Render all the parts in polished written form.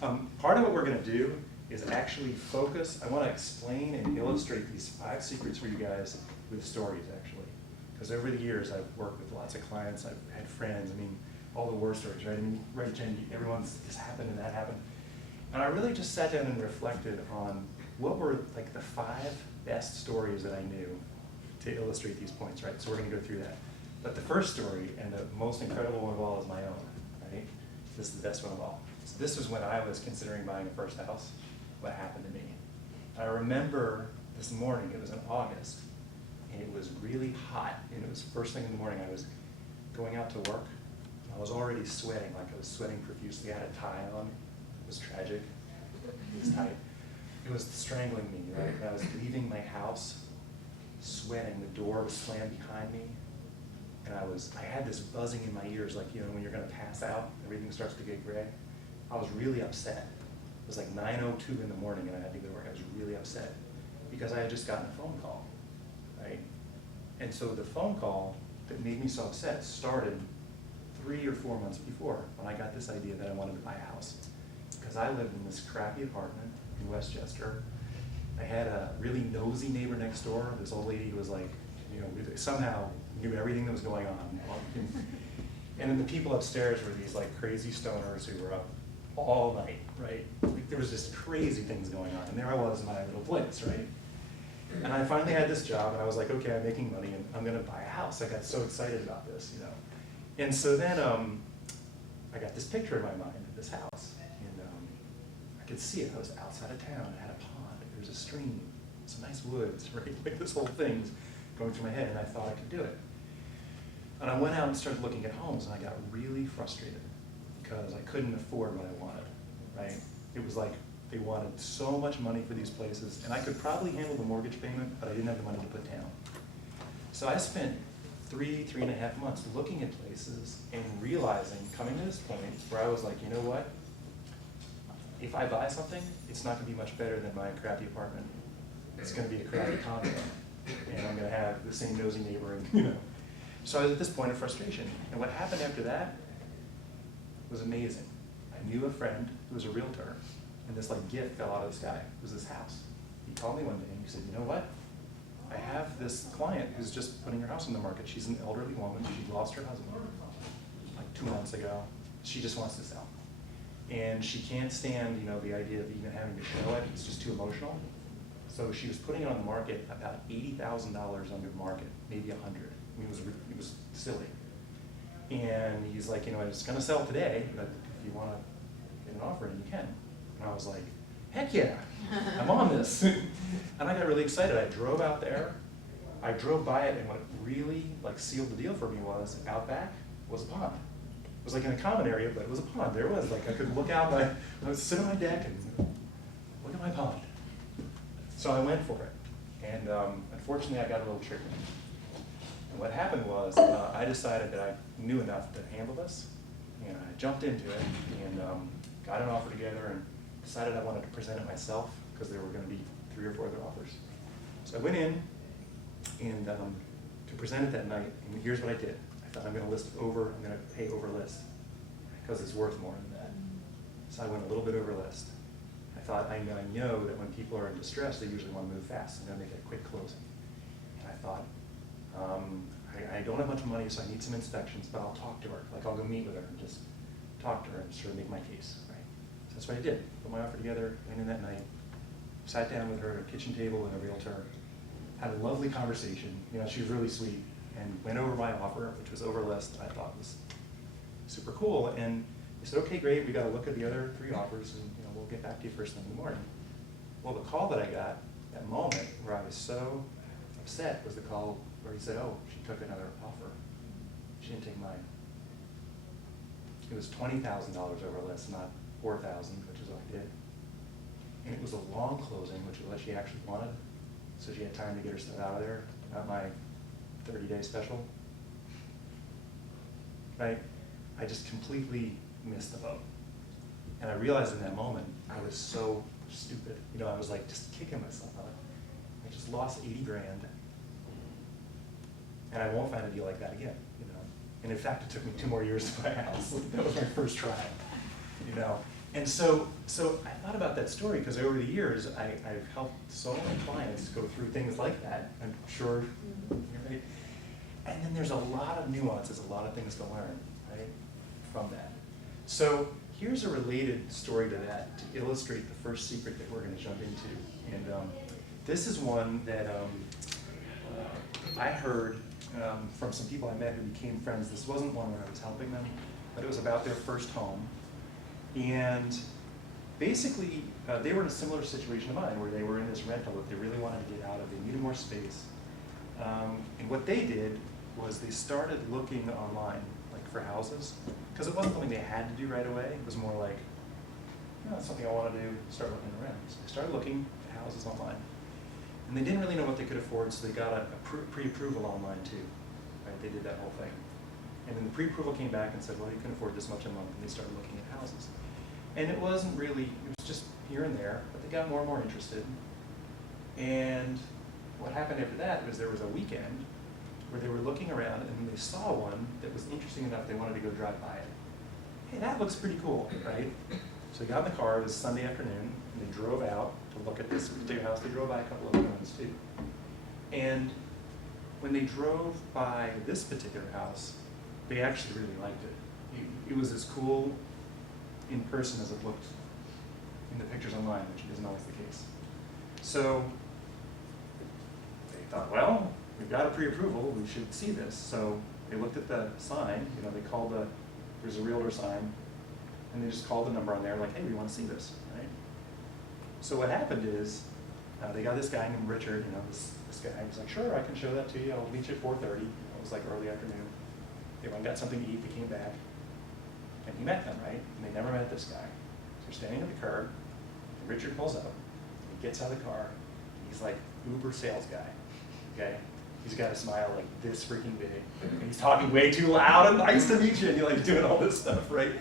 Part of what we're going to do is actually focus. I want to explain and illustrate these 5 secrets for you guys with stories, actually. Because over the years, I've worked with lots of clients. I've had friends. I mean, all the war stories, right? I mean, right, Jen? Everyone's this happened and that happened. And I really just sat down and reflected on what were like the 5 best stories that I knew to illustrate these points, right? So we're going to go through that. But the first story, and the most incredible one of all, is my own, right? This is the best one of all. So this was when I was considering buying a first house, what happened to me. I remember this morning, it was in August, and it was really hot, and it was first thing in the morning. I was going out to work. I was already sweating, like I was sweating profusely. I had a tie on. It was tragic. It was tight. It was strangling me, right? I was leaving my house, sweating. The door was slammed behind me. And I had this buzzing in my ears, like, you know, when you're going to pass out, everything starts to get gray. I was really upset. It was like 9:02 in the morning, and I had to go to work. I was really upset because I had just gotten a phone call, right? And so the phone call that made me so upset started 3 or 4 months before, when I got this idea that I wanted to buy a house. Because I lived in this crappy apartment in Westchester. I had a really nosy neighbor next door. This old lady who was like, you know, somehow knew everything that was going on. And then the people upstairs were these like crazy stoners who were up all night, right? Like, there was just crazy things going on. And there I was in my little place, right? And I finally had this job, and I was like, okay, I'm making money, and I'm gonna buy a house. I got so excited about this, you know. And so then I got this picture in my mind of this house, and I could see it. I was outside of town. It had a pond. There was a stream, some nice woods, right? Like this whole thing's going through my head, and I thought I could do it. And I went out and started looking at homes, and I got really frustrated because I couldn't afford what I wanted, right? It was like they wanted so much money for these places, and I could probably handle the mortgage payment, but I didn't have the money to put down. So I spent 3.5 months looking at places and realizing, coming to this point where I was like, you know what? If I buy something, it's not gonna be much better than my crappy apartment. It's gonna be a crappy condo, and I'm gonna have the same nosy neighbor, and you know. So I was at this point of frustration, and what happened after that was amazing. I knew a friend who was a realtor, and this like gift fell out of the sky. It was this house. He called me one day and he said, you know what? I have this client who's just putting her house on the market. She's an elderly woman. She lost her husband like 2 months ago. She just wants to sell. And she can't stand, you know, the idea of even having to show it. It's just too emotional. So she was putting it on the market about $80,000 under market, maybe 100. I mean, it was silly. And he's like, you know, it's gonna sell today, but if you wanna get an offer in, you can. And I was like, heck yeah, I'm on this. And I got really excited. I drove out there. I drove by it, and what really like sealed the deal for me was out back was a pond. It was like in a common area, but it was a pond. There it was. Like I could look out. I would sit on my deck and look at my pond. So I went for it, and unfortunately, I got a little tricky. And what happened was I decided that I knew enough to handle this, and I jumped into it and got an offer together and decided I wanted to present it myself because there were going to be 3 or 4 other offers. So I went in and to present it that night, and here's what I did. I thought I'm going to pay over list because it's worth more than that. So I went a little bit over list. I thought, I know that when people are in distress, they usually want to move fast. I'm going to make it a quick closing. And I thought, I don't have much money, so I need some inspections, but I'll talk to her. Like I'll go meet with her and just talk to her and sort of make my case, right? So that's what I did. Put my offer together, went in that night, sat down with her at a kitchen table and a realtor, had a lovely conversation. You know, she was really sweet, and went over my offer, which was over list, and I thought was super cool. And they said, okay, great, we got to look at the other 3 offers, and you know, we'll get back to you first thing in the morning. Well, the call that I got, that moment where I was so upset, was the call where he said, oh, she took another offer. She didn't take mine. It was $20,000 over list, not $4,000, which is what I did. And it was a long closing, which is what she actually wanted. So she had time to get her stuff out of there, not my 30-day special. Right? I just completely missed the boat. And I realized in that moment, I was so stupid. You know, I was like just kicking myself out. I just lost 80 grand. And I won't find a deal like that again, you know. And in fact, it took me 2 more years to buy a house. That was my first try, you know. And so I thought about that story because over the years, I've helped so many clients go through things like that. I'm sure you're right. And then there's a lot of nuances, a lot of things to learn, right, from that. So here's a related story to that to illustrate the first secret that we're going to jump into. And this is one that I heard from some people I met who became friends. This wasn't one where I was helping them, but it was about their first home. And basically, they were in a similar situation to mine, where they were in this rental that they really wanted to get out of. They needed more space. And what they did was they started looking online, like for houses, because it wasn't something they had to do right away. It was more like, it's something I want to do, start looking around. So they started looking at houses online. And they didn't really know what they could afford, so they got a pre-approval online too. Right? They did that whole thing. And then the pre-approval came back and said, well, you can afford this much a month, and they started looking at houses. And it wasn't really, it was just here and there, but they got more and more interested. And what happened after that was there was a weekend where they were looking around and they saw one that was interesting enough they wanted to go drive by it. Hey, that looks pretty cool, right? So they got in the car, it was Sunday afternoon, and they drove out to look at this particular house. They drove by a couple of other ones too. And when they drove by this particular house, they actually really liked it. It was as cool in person as it looked in the pictures online, which isn't always the case. So they thought, well, we've got a pre-approval, we should see this. So they looked at the sign, they called there's a realtor sign, and they just called the number on there, like, hey, we want to see this, right? So what happened is, they got this guy named Richard, this guy was like, sure, I can show that to you, I'll meet you at 4:30. It was like early afternoon. They went and got something to eat, they came back, and he met them, right? And they never met this guy. So they're standing at the curb, and Richard pulls up, he gets out of the car, and he's like Uber sales guy, okay? He's got a smile like this freaking big, and he's talking way too loud and nice to meet you, and you're like doing all this stuff, right?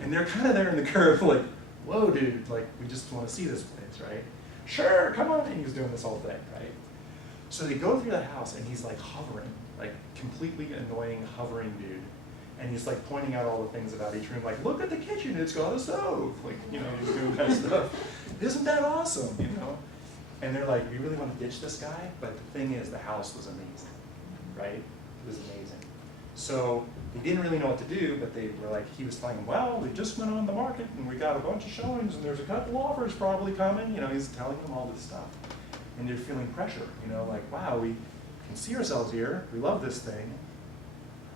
And they're kind of there in the curve like, whoa, dude, like we just want to see this place, right? Sure, come on, and he's doing this whole thing, right? So they go through the house, and he's like hovering, like completely annoying hovering dude. And he's like pointing out all the things about each room, like, look at the kitchen, it's got a stove. Like, he's doing that stuff. Isn't that awesome, And they're like, we really want to ditch this guy, but the thing is, the house was amazing, right? It was amazing. So they didn't really know what to do, but they were like, he was telling them, well, we just went on the market, and we got a bunch of showings, and there's a couple offers probably coming. He's telling them all this stuff. And they're feeling pressure, like, wow, we can see ourselves here, we love this thing.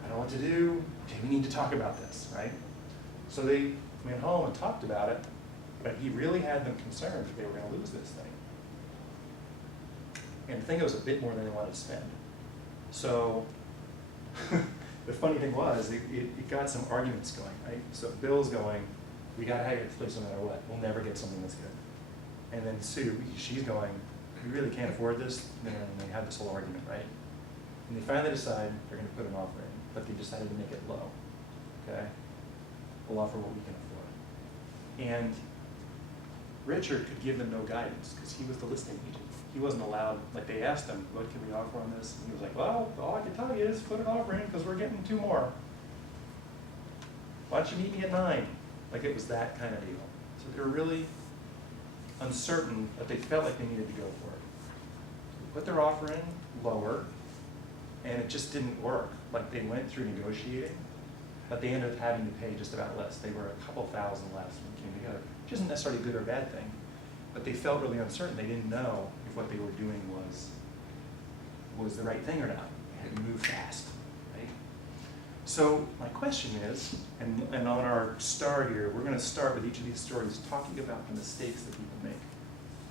I don't know what to do. Okay, we need to talk about this, right? So they went home and talked about it, but he really had them concerned that they were going to lose this thing. And I think it was a bit more than they wanted to spend. So the funny thing was, it got some arguments going, right? So Bill's going, we got to have this place no matter what. We'll never get something this good. And then Sue, she's going, we really can't afford this. And they had this whole argument, right? And they finally decide they're going to put an offer in, but they decided to make it low, okay? We'll offer what we can afford. And Richard could give them no guidance because he was the listing agent. He wasn't allowed, like they asked him, what can we offer on this? And he was like, well, all I can tell you is put an offer in because we're getting 2 more. Why don't you meet me at 9? Like it was that kind of deal. So they were really uncertain, but they felt like they needed to go for it. They put their offer in lower, and it just didn't work. Like they went through negotiating, but they ended up having to pay just about less. They were a couple thousand less when it came together, which isn't necessarily a good or bad thing, but they felt really uncertain. They didn't know if what they were doing was the right thing or not. They had to move fast, right? So my question is, and on our star here, we're going to start with each of these stories talking about the mistakes that people make,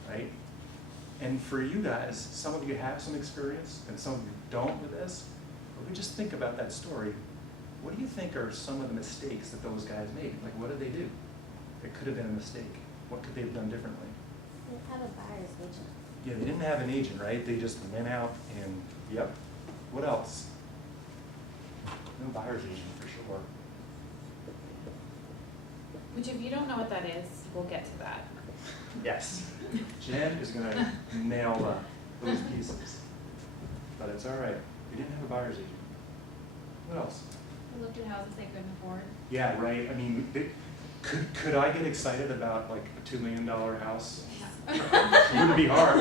right? And for you guys, some of you have some experience and some of you don't with this, but we just think about that story. What do you think are some of the mistakes that those guys made? Like, what did they do? It could have been a mistake. What could they have done differently? They have a buyer's agent. Yeah, they didn't have an agent, right? They just went out and, yep. What else? No buyer's agent for sure. Which if you don't know what that is, we'll get to that. Yes. Jen is going to nail those pieces. But it's all right. We didn't have a buyer's agent. What else? We looked at houses they couldn't afford. Yeah, right. I mean, Could I get excited about like a $2 million house? It wouldn't be hard.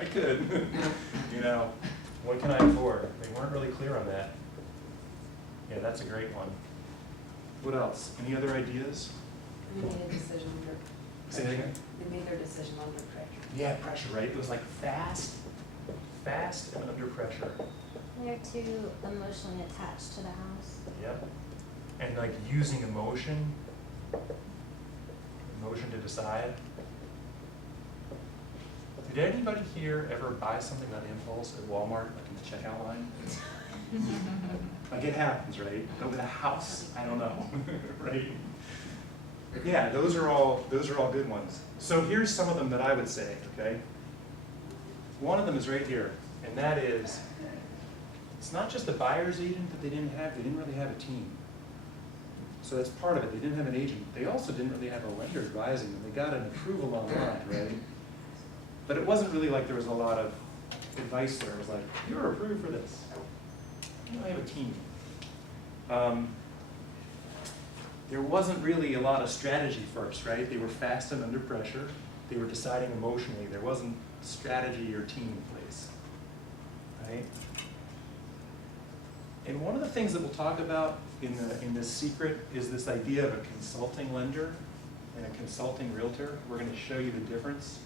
I could. You know, what can I afford? They weren't really clear on that. Yeah, that's a great one. What else? Any other ideas? They made a decision under Say that again? They made their decision under pressure. Yeah, pressure, right? It was like fast and under pressure. They're too emotionally attached to the house. Yep. And like using emotion to decide. Did anybody here ever buy something on impulse at Walmart, like in the checkout line? Like it happens, right? But with a house, I don't know, right? Yeah, those are all good ones. So here's some of them that I would say, okay? One of them is right here, and that is, it's not just the buyer's agent that they didn't really have a team. So that's part of it. They didn't have an agent. They also didn't really have a lender advising them. They got an approval online, right? But it wasn't really like there was a lot of advice there. It was like, you're approved for this. You don't have a team. There wasn't really a lot of strategy first, right? They were fast and under pressure. They were deciding emotionally. There wasn't strategy or team in place, right? And one of the things that we'll talk about in this secret is this idea of a consulting lender and a consulting realtor. We're going to show you the difference.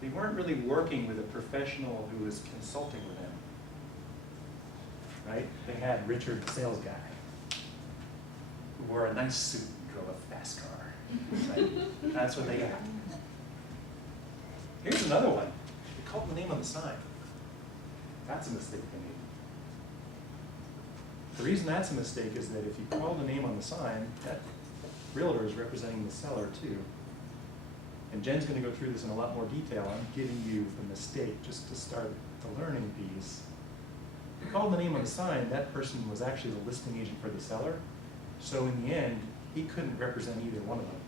They weren't really working with a professional who was consulting with them, right? They had Richard, the sales guy, who wore a nice suit and drove a fast car, right? That's what they got. Here's another one. They called the name on the sign. That's a mistake they made. The reason that's a mistake is that if you call the name on the sign, that realtor is representing the seller too. And Jen's going to go through this in a lot more detail. I'm giving you the mistake just to start the learning piece. If you called the name on the sign, that person was actually the listing agent for the seller. So in the end, he couldn't represent either one of them,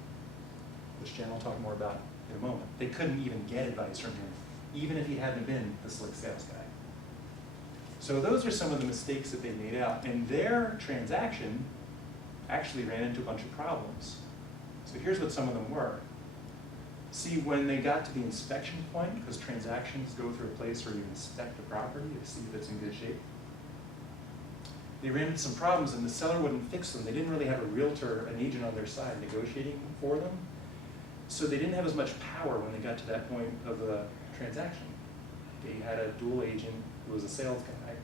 which Jen will talk more about in a moment. They couldn't even get advice from him, even if he hadn't been the slick sales guy. So those are some of the mistakes that they made out. And their transaction actually ran into a bunch of problems. So here's what some of them were. See, when they got to the inspection point, because transactions go through a place where you inspect the property to see if it's in good shape, they ran into some problems and the seller wouldn't fix them. They didn't really have a realtor, an agent on their side negotiating for them. So they didn't have as much power when they got to that point of the transaction. They had a dual agent who was a sales guy.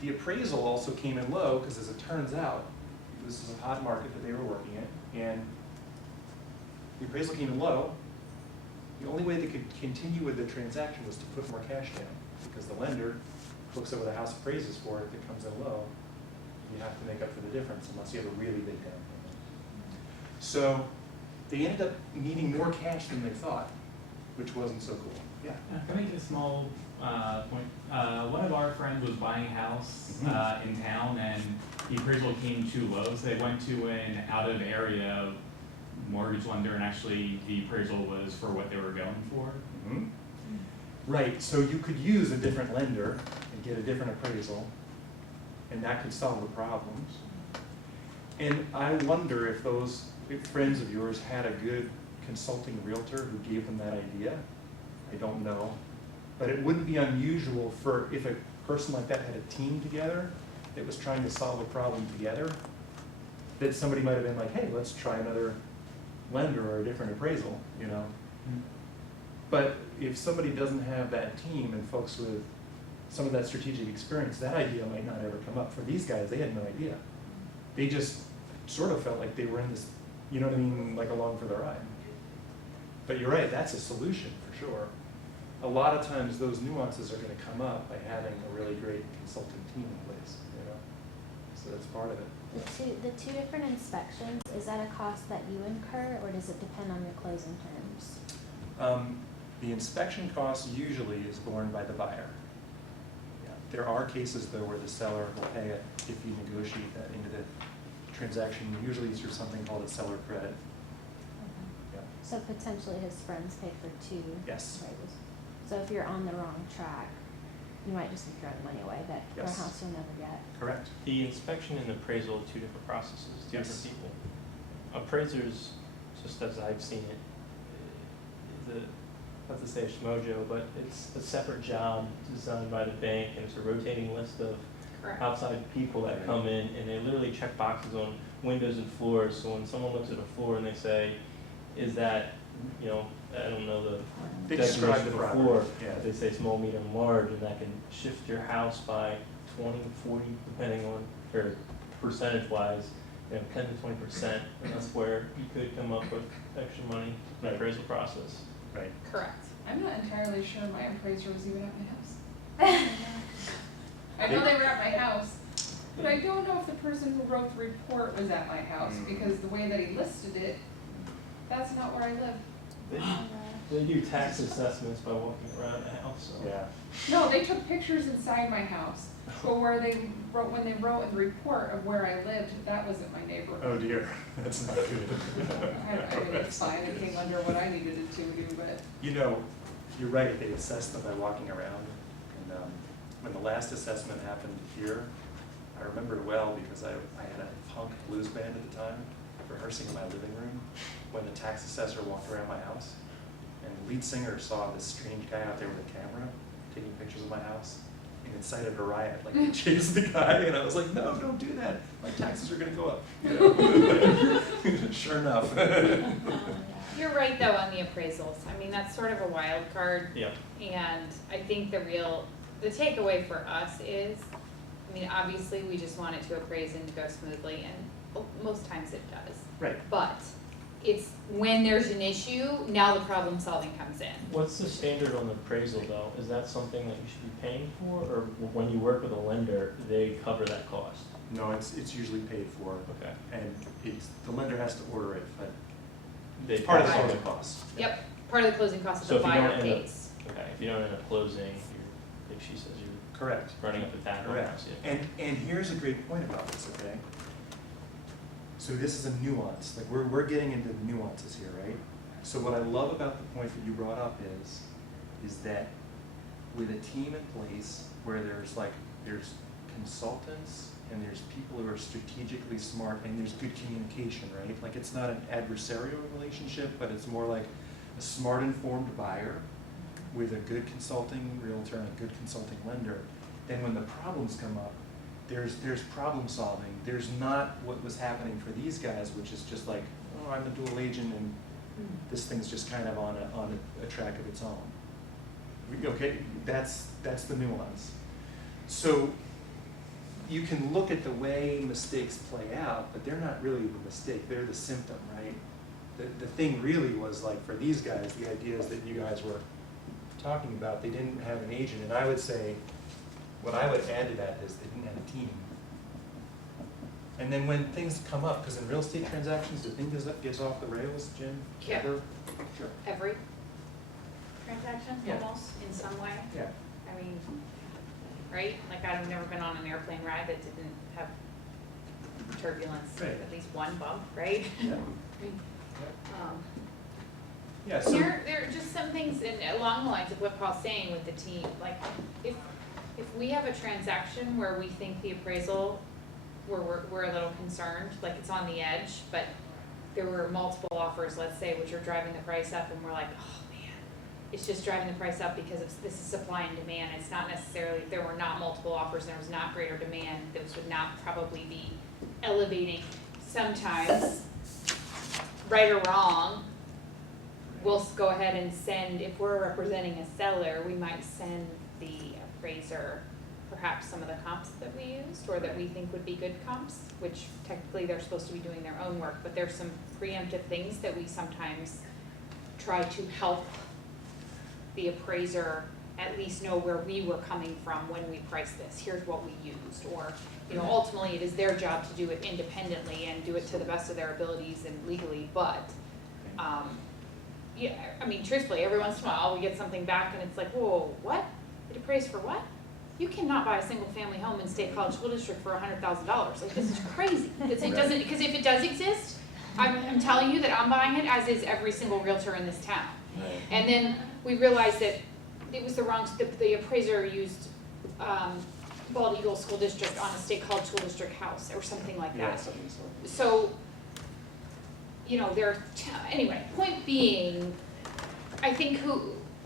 The appraisal also came in low because, as it turns out, this is a hot market that they were working in, and the appraisal came in low. The only way they could continue with the transaction was to put more cash down, because the lender looks at what the house appraises for. If it comes in low, you have to make up for the difference unless you have a really big down payment. So they ended up needing more cash than they thought, which wasn't so cool. Yeah. Can I make a small point? One of our friends was buying a house in town, and the appraisal came too low, so they went to an out-of-area mortgage lender, and actually the appraisal was for what they were going for. Mm-hmm. Right, so you could use a different lender and get a different appraisal, and that could solve the problems. And I wonder if those friends of yours had a good consulting realtor who gave them that idea. I don't know. But it wouldn't be unusual for if a person like that had a team together that was trying to solve a problem together, that somebody might have been like, hey, let's try another lender or a different appraisal, you know. But if somebody doesn't have that team and folks with some of that strategic experience, that idea might not ever come up. For these guys, they had no idea. They just sort of felt like they were in this, you know what I mean, like along for the ride. But you're right, that's a solution for sure. A lot of times those nuances are going to come up by having a really great consulting team in place, you know. So that's part of it. The two different inspections, is that a cost that you incur, or does it depend on your closing terms? The inspection cost usually is borne by the buyer. Yeah. There are cases though where the seller will pay it if you negotiate that into the transaction, usually through something called a seller credit. Okay. Yeah. So potentially his friends pay for two. Yes. Right. So if you're on the wrong track, you might just be throwing money away that for a Yes. house you'll never get. Correct. The inspection and appraisal are two different processes, two Yes. different people. Appraisers, just as I've seen it, is a, not to say a schmojo, but it's a separate job designed by the bank, and it's a rotating list of Correct. outside people that come in, and they literally check boxes on windows and floors. So when someone looks at a floor and they say, is that, you know, I don't know the They describe definition the of a property. floor, Yeah. they say small, medium, large, and that can shift your house by 20, 40, depending on, or percentage wise, you know, 10 to 20%, and that's where you could come up with extra money in the Right. appraisal process. Right. Correct. I'm not entirely sure my appraiser was even at my house. I know they were at my house, but I don't know if the person who wrote the report was at my house, because the way that he listed it, that's not where I live. They do tax assessments by walking around the house, so. Yeah. No, they took pictures inside my house, but where they wrote, when they wrote in the report of where I lived, that wasn't my neighborhood. Oh dear, that's not good. I mean, it's fine, it came under what I needed it to do, but. You know, you're right, they assess them by walking around. And when the last assessment happened here, I remember it well because I had a punk blues band at the time, rehearsing in my living room, when the tax assessor walked around my house. And the lead singer saw this strange guy out there with a camera, taking pictures of my house, and incited a riot, like he chased the guy, and I was like, no, don't do that, my taxes are gonna go up. You know? Sure enough. You're right though on the appraisals. I mean, that's sort of a wild card. Yeah. And I think the takeaway for us is, I mean, obviously we just want it to appraise and to go smoothly, and most times it does. Right. But it's when there's an issue, now the problem solving comes in. What's the standard on the appraisal though? Is that something that you should be paying for, or when you work with a lender, do they cover that cost? No, it's usually paid for, Okay. and the lender has to order it, but They it's part of the cover closing it. costs. Yep, part of the closing cost of So the if you buyer don't end up- pays. Okay, if you don't end up closing, you're, if she says you're Correct. running up the tab on Correct. house, yeah. And here's a great point about this, okay? So this is a nuance, like we're getting into the nuances here, right? So what I love about the point that you brought up is that with a team in place where there's consultants and there's people who are strategically smart and there's good communication, right? Like it's not an adversarial relationship, but it's more like a smart informed buyer with a good consulting realtor and a good consulting lender. Then when the problems come up, there's problem solving. There's not what was happening for these guys, which is just like, oh, I'm a dual agent and this thing's just kind of on a track of its own. Okay, that's the nuance. So you can look at the way mistakes play out, but they're not really the mistake, they're the symptom, right? The thing really was like for these guys, the ideas that you guys were talking about, they didn't have an agent, and I would say, what I would add to that is they didn't have a team. And then when things come up, because in real estate transactions, the thing gets off the rails, Jim? Yeah. Ever? Sure. Every transaction, Yeah. almost, in some way. Yeah. I mean, right? Like I've never been on an airplane ride that didn't have turbulence, Right. at least one bump, right? Yeah. Um, Yeah, so. There are just some things along the lines of what Paul's saying with the team, like if we have a transaction where we think the appraisal, we're a little concerned, like it's on the edge, but there were multiple offers, let's say, which are driving the price up, and we're like, oh man, it's just driving the price up because this is supply and demand. It's not necessarily, if there were not multiple offers and there was not greater demand, those would not probably be elevating. Sometimes, right or wrong, we'll go ahead and send, if we're representing a seller, we might send the appraiser perhaps some of the comps that we used or that we think would be good comps, which technically they're supposed to be doing their own work, but there's some preemptive things that we sometimes try to help the appraiser at least know where we were coming from when we priced this. Here's what we used, or ultimately it is their job to do it independently and do it to the best of their abilities and legally, but yeah, I mean, truthfully, every once in a while we get something back and it's like, whoa, what? It appraised for what? You cannot buy a single family home in State College School District for $100,000. Like, this is crazy. It doesn't, because if it does exist, I'm telling you that I'm buying it, as is every single realtor in this town. And then we realized that it was the appraiser used Bald Eagle School District on a State College School District house or something like Yeah, that. something so. So, you know, anyway, point being, I think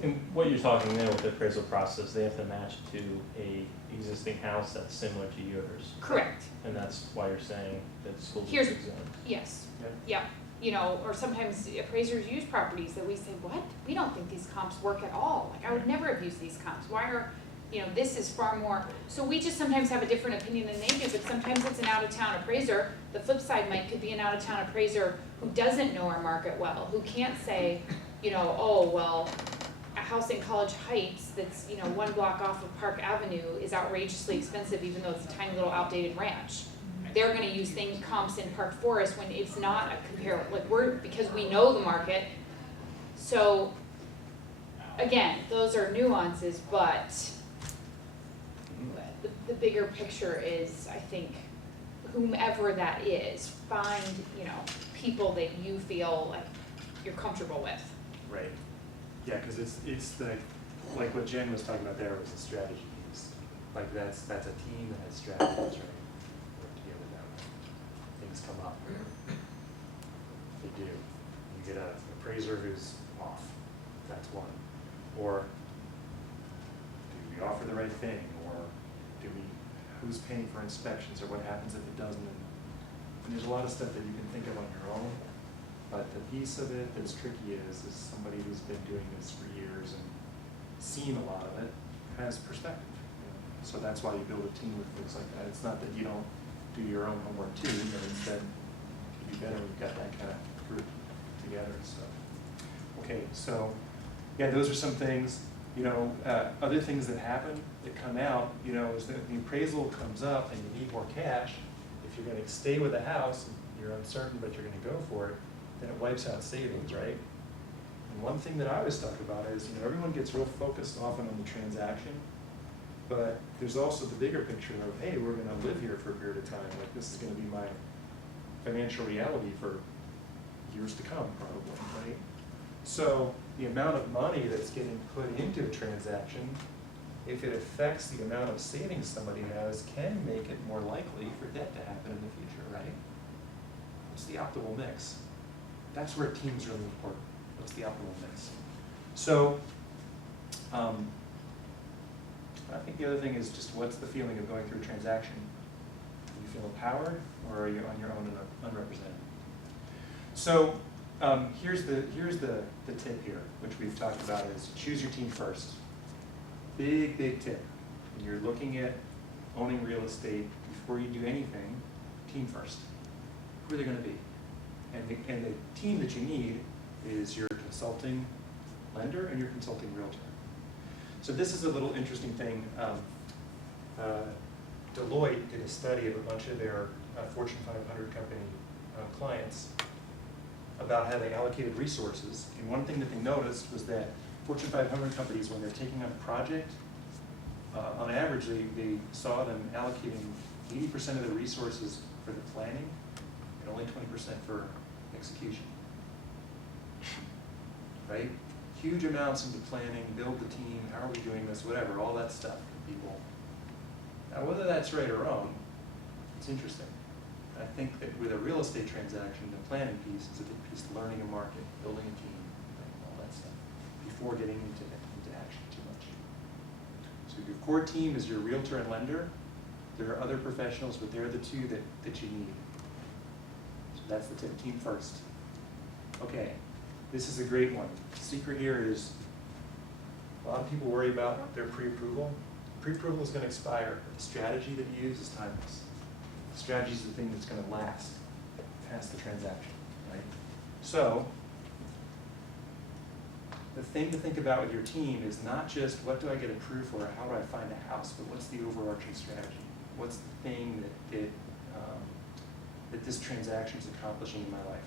And what you're talking there with the appraisal process, they have to match to a existing house that's similar to yours. correct, And that's why you're saying that schools are Here's- exempt. yes, Yep. yeah. You know, or sometimes appraisers use properties that we say, what? We don't think these comps work at all. Like, I would never have used these comps. Why are, you know, this is far more. So we just sometimes have a different opinion than they do, but sometimes it's an out-of-town appraiser. The flip side, Mike, could be an out-of-town appraiser who doesn't know our market well, who can't say, you know, oh, well, a house in College Heights that's, you know, 1 block off of Park Avenue is outrageously expensive even though it's a tiny little outdated ranch. They're gonna use comps in Park Forest when it's not a comparable, like because we know the market. So, again, those are nuances, but the bigger picture is, I think, whomever that is, find, you know, people that you feel like you're comfortable with. Right. Yeah, because it's the, like what Jen was talking about there was the strategy piece. Like that's a team that has strategies, right? Work together that way. Things come up. They do. You get an appraiser who's off. That's one. Or do we offer the right thing? Or who's paying for inspections? Or what happens if it doesn't? And there's a lot of stuff that you can think of on your own. But the piece of it that's tricky is somebody who's been doing this for years and seen a lot of it has perspective. You know? So that's why you build a team with folks like that. It's not that you don't do your own homework too, but instead it'd be better when you've got that kind of group together and stuff. Okay, so yeah, those are some things. You know, other things that happen that come out, you know, is that the appraisal comes up and you need more cash. If you're going to stay with the house, you're uncertain, but you're going to go for it, then it wipes out savings, right? And one thing that I always talk about is, you know, everyone gets real focused often on the transaction, but there's also the bigger picture of, hey, we're going to live here for a period of time. Like, this is going to be my financial reality for years to come, probably, right? So the amount of money that's getting put into a transaction, if it affects the amount of savings somebody has, can make it more likely for debt to happen in the future, right? What's the optimal mix? That's where a team's really important. What's the optimal mix? So, I think the other thing is just what's the feeling of going through a transaction? Do you feel empowered, or are you on your own and unrepresented? So, here's the tip here, which we've talked about, is choose your team first. Big tip. When you're looking at owning real estate, before you do anything, team first. Who are they going to be? And the team that you need is your consulting lender and your consulting realtor. So this is a little interesting thing. Deloitte did a study of a bunch of their Fortune 500 company clients about how they allocated resources. And one thing that they noticed was that Fortune 500 companies, when they're taking on a project, on average, they saw them allocating 80% of the resources for the planning and only 20% for execution. Right? Huge amounts into planning, build the team, how are we doing this, whatever, all that stuff for people. Now, whether that's right or wrong, it's interesting. I think that with a real estate transaction, the planning piece is a big piece, learning a market, building a team, right, all that stuff, before getting into action too much. So your core team is your realtor and lender. There are other professionals, but they're the two that you need. So that's the tip, team first. Okay, this is a great one. The secret here is a lot of people worry about their pre-approval. Pre-approval is going to expire, but the strategy that you use is timeless. The strategy is the thing that's going to last past the transaction, right? So, the thing to think about with your team is not just what do I get approved for, or how do I find a house, but what's the overarching strategy? What's the thing that this transaction is accomplishing in my life?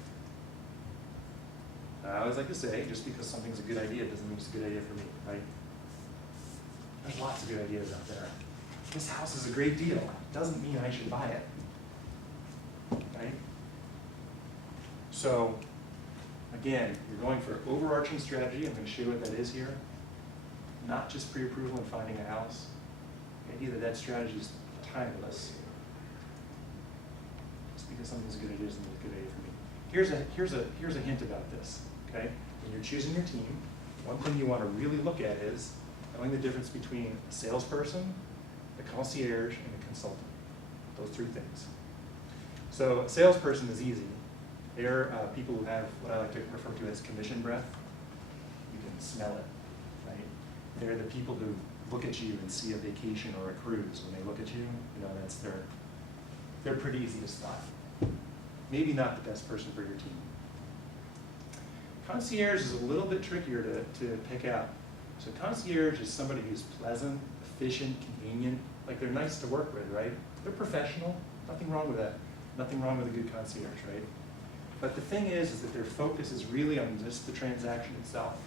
I always like to say, just because something's a good idea doesn't mean it's a good idea for me, right? There's lots of good ideas out there. This house is a great deal. Doesn't mean I should buy it, right? So, again, you're going for overarching strategy. I'm going to show you what that is here. Not just pre-approval and finding a house. the idea that that strategy is timeless. Just because something's a good idea isn't a good idea for me. Here's a hint about this, okay? When you're choosing your team, one thing you want to really look at is knowing the difference between a salesperson, a concierge, and a consultant. Those three things. So a salesperson is easy. They're people who have what I like to refer to as commission breath. You can smell it, right? They're the people who look at you and see a vacation or a cruise. When they look at you, that's they're pretty easy to spot. Maybe not the best person for your team. Concierge is a little bit trickier to pick out. So concierge is somebody who's pleasant, efficient, convenient, like they're nice to work with, right? They're professional, nothing wrong with that. Nothing wrong with a good concierge, right? But the thing is that their focus is really on just the transaction itself.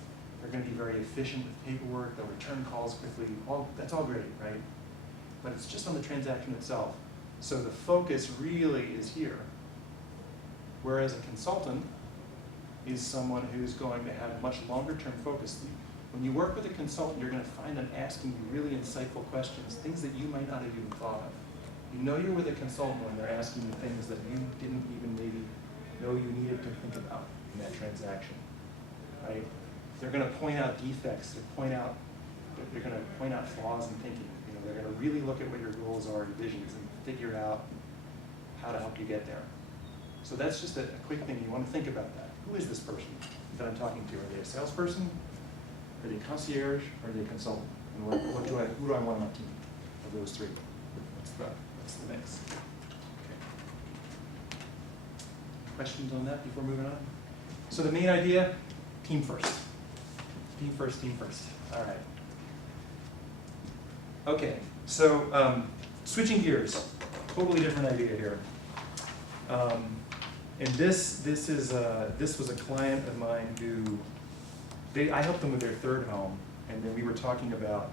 They're going to be very efficient with paperwork, they'll return calls quickly, that's all great, right? But it's just on the transaction itself. So the focus really is here. Whereas a consultant is someone who's going to have much longer term focus. When you work with a consultant, you're going to find them asking you really insightful questions, things that you might not have even thought of. You know you're with a consultant when they're asking you things that you didn't even maybe know you needed to think about in that transaction, right? They're going to point out defects, they're going to point out flaws in thinking. They're going to really look at what your goals are and visions and figure out how to help you get there. So that's just a quick thing. You want to think about that. Who is this person that I'm talking to? Are they a salesperson? Are they a concierge? Or are they a consultant? And who do I want on my team of those three? That's the mix. Okay. Questions on that before moving on? So the main idea, team first. Team first, team first. All right. Okay, so switching gears, totally different idea here. And this was a client of mine who, I helped them with their third home, and then we were talking about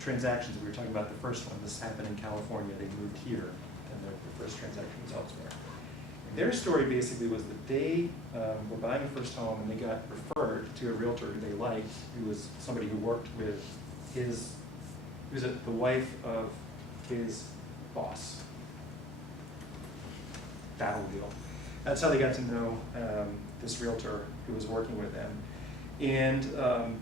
transactions. We were talking about the first one. This happened in California. They moved here, and the first transaction was elsewhere. And their story basically was that they were buying a first home, and they got referred to a realtor who they liked, who was somebody who worked with the wife of his boss. Battle deal. That's how they got to know this realtor who was working with them. And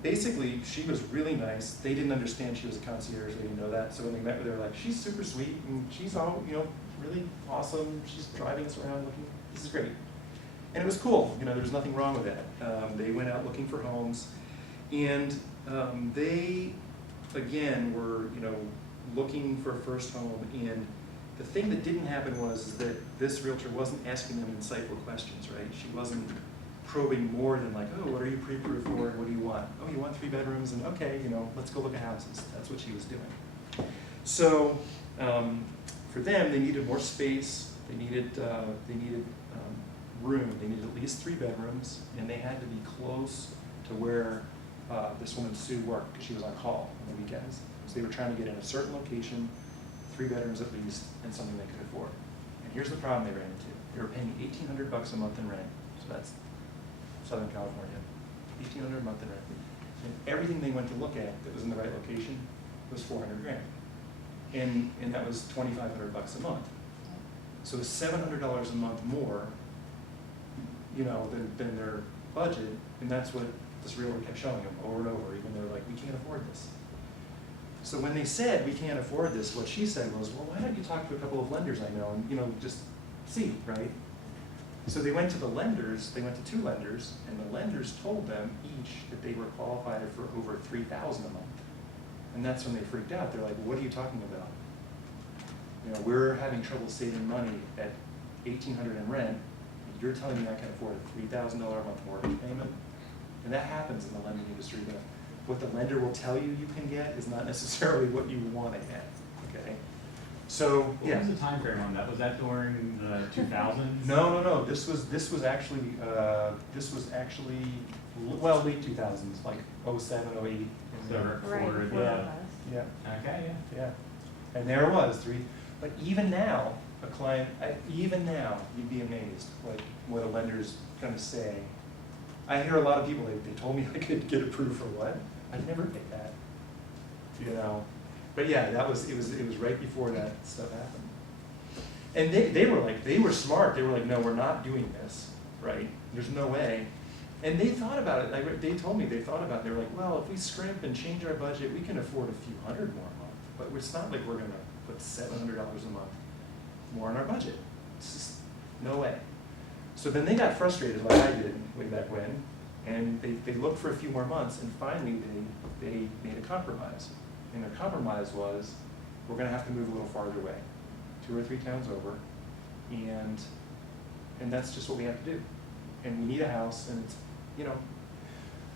basically, she was really nice. They didn't understand she was a concierge. They didn't know that. So when they met with her, they were like, she's super sweet, and she's all, really awesome. She's driving us around looking, this is great. And it was cool. There was nothing wrong with that. They went out looking for homes. And they, again, were, looking for a first home. And the thing that didn't happen was that this realtor wasn't asking them insightful questions, right? She wasn't probing more than like, oh, what are you pre-approved for? What do you want? Oh, you want 3 bedrooms? And okay, let's go look at houses. That's what she was doing. So for them, they needed more space. They needed room. They needed at least 3 bedrooms, and they had to be close to where this woman Sue worked, because she was on call on the weekends. So they were trying to get in a certain location, 3 bedrooms at least, and something they could afford. And here's the problem they ran into. They were paying $1,800 a month in rent. So that's Southern California. $1,800 a month in rent. And everything they went to look at that was in the right location was $400 grand. And that was $2,500 a month. So $700 a month more, than their budget, and that's what this realtor kept showing them over and over, even though they're like, we can't afford this. So when they said, we can't afford this, what she said was, well, why don't you talk to a couple of lenders I know and, just see, right? So they went to the lenders, they went to 2 lenders, and the lenders told them each that they were qualified for over $3,000 a month. And that's when they freaked out. They're like, well, what are you talking about? We're having trouble saving money at $1,800 in rent, and you're telling me I can afford a $3,000 a month mortgage payment? And that happens in the lending industry. What the lender will tell you can get is not necessarily what you want to get, okay? So, What was the time frame on that? Was that during the 2000s? No. This was actually well, late 2000s, like 07, 08. So Right, for before the, all of us. Yeah, okay, yeah. And there it was, 3. But even now, even now, you'd be amazed what a lender's going to say. I hear a lot of people, they told me I could get approved for what? I'd never get that. you know. But yeah, it was right before that stuff happened. And they were smart. They were like, no, we're not doing this, right? There's no way. And they thought about it. They told me they thought about it. They were like, well, if we scrimp and change our budget, we can afford a few hundred more a month. But it's not like we're going to put $700 a month more in our budget. It's just no way. So then they got frustrated like I did way back when, and they looked for a few more months, and finally they made a compromise. And their compromise was, we're going to have to move a little farther away, 2 or 3 towns over, and that's just what we have to do. And we need a house, and it's, you know.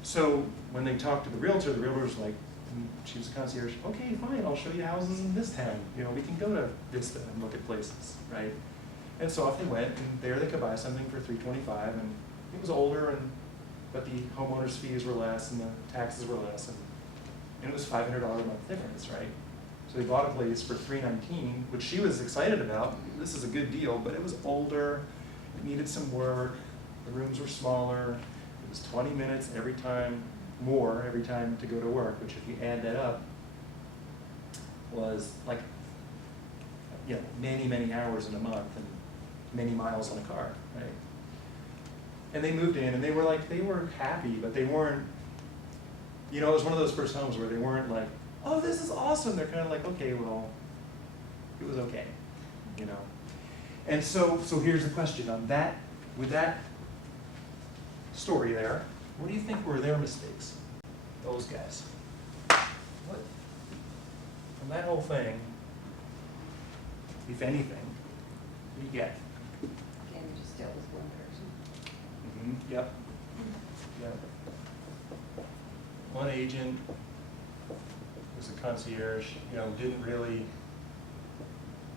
So when they talked to the realtor was like, she was a concierge, okay, fine, I'll show you houses in this town. You know, we can go to Vista and look at places, right? And so off they went, and there they could buy something for $325, and it was older, but the homeowner's fees were less, and the taxes were less, and it was $500 a month difference, right? So they bought a place for $319, which she was excited about. This is a good deal, but it was older, it needed some work, the rooms were smaller, it was 20 minutes every time to go to work, which if you add that up, was like, you know, many, many hours in a month and many miles on a car, right? And they moved in, and they were happy, but they weren't, you know, it was one of those first homes where they weren't like, oh, this is awesome. They're kind of like, okay, well, it was okay, you know. And so here's the question on that, with that story there, what do you think were their mistakes, those guys? What, from that whole thing, if anything, what do you get? Again, you just dealt with one person. Yep. Yep. One agent was a concierge, you know, didn't really